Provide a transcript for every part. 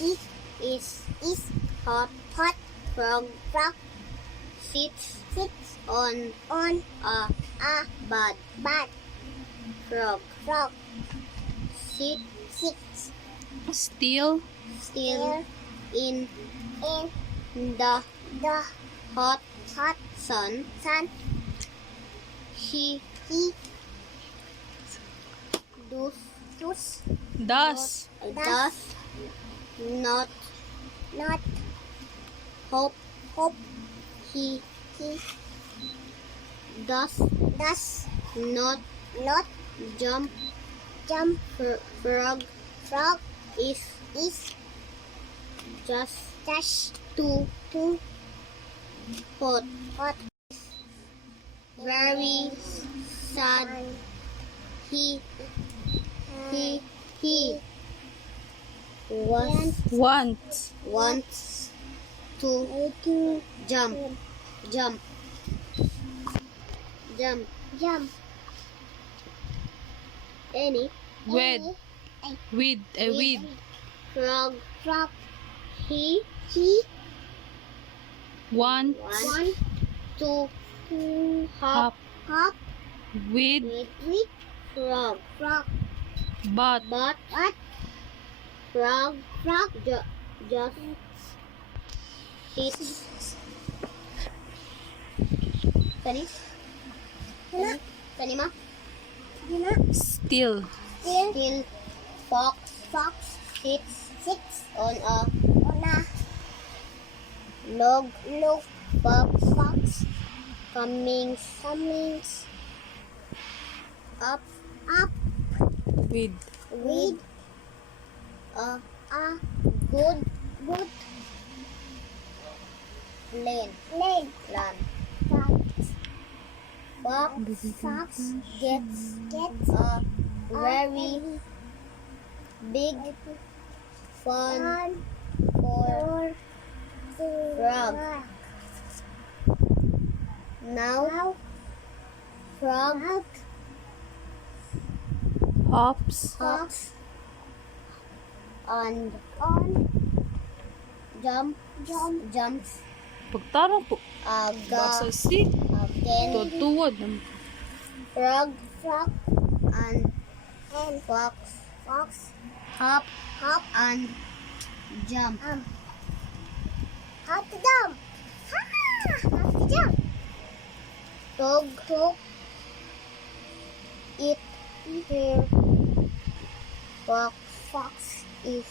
is hot. Frog sits on a bad frog. Sits Still in the hot sun. He does does not hope he does not jump. Frog is just too hot. Very sad. He wants to jump. Any with frog he wants wants to hop hop with with frog. but Frog just sits. Kanima? still Still fox sits on a log. Fox coming up with with a good plan. Fox gets a very big fun for frog. Now frog hops hops and jumps pagtarong po basa si again. tutuwad Frog and fox hop and jump. Dog eat here. Fox is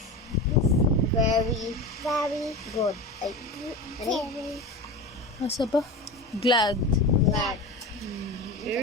very good. asa ba glad Glad.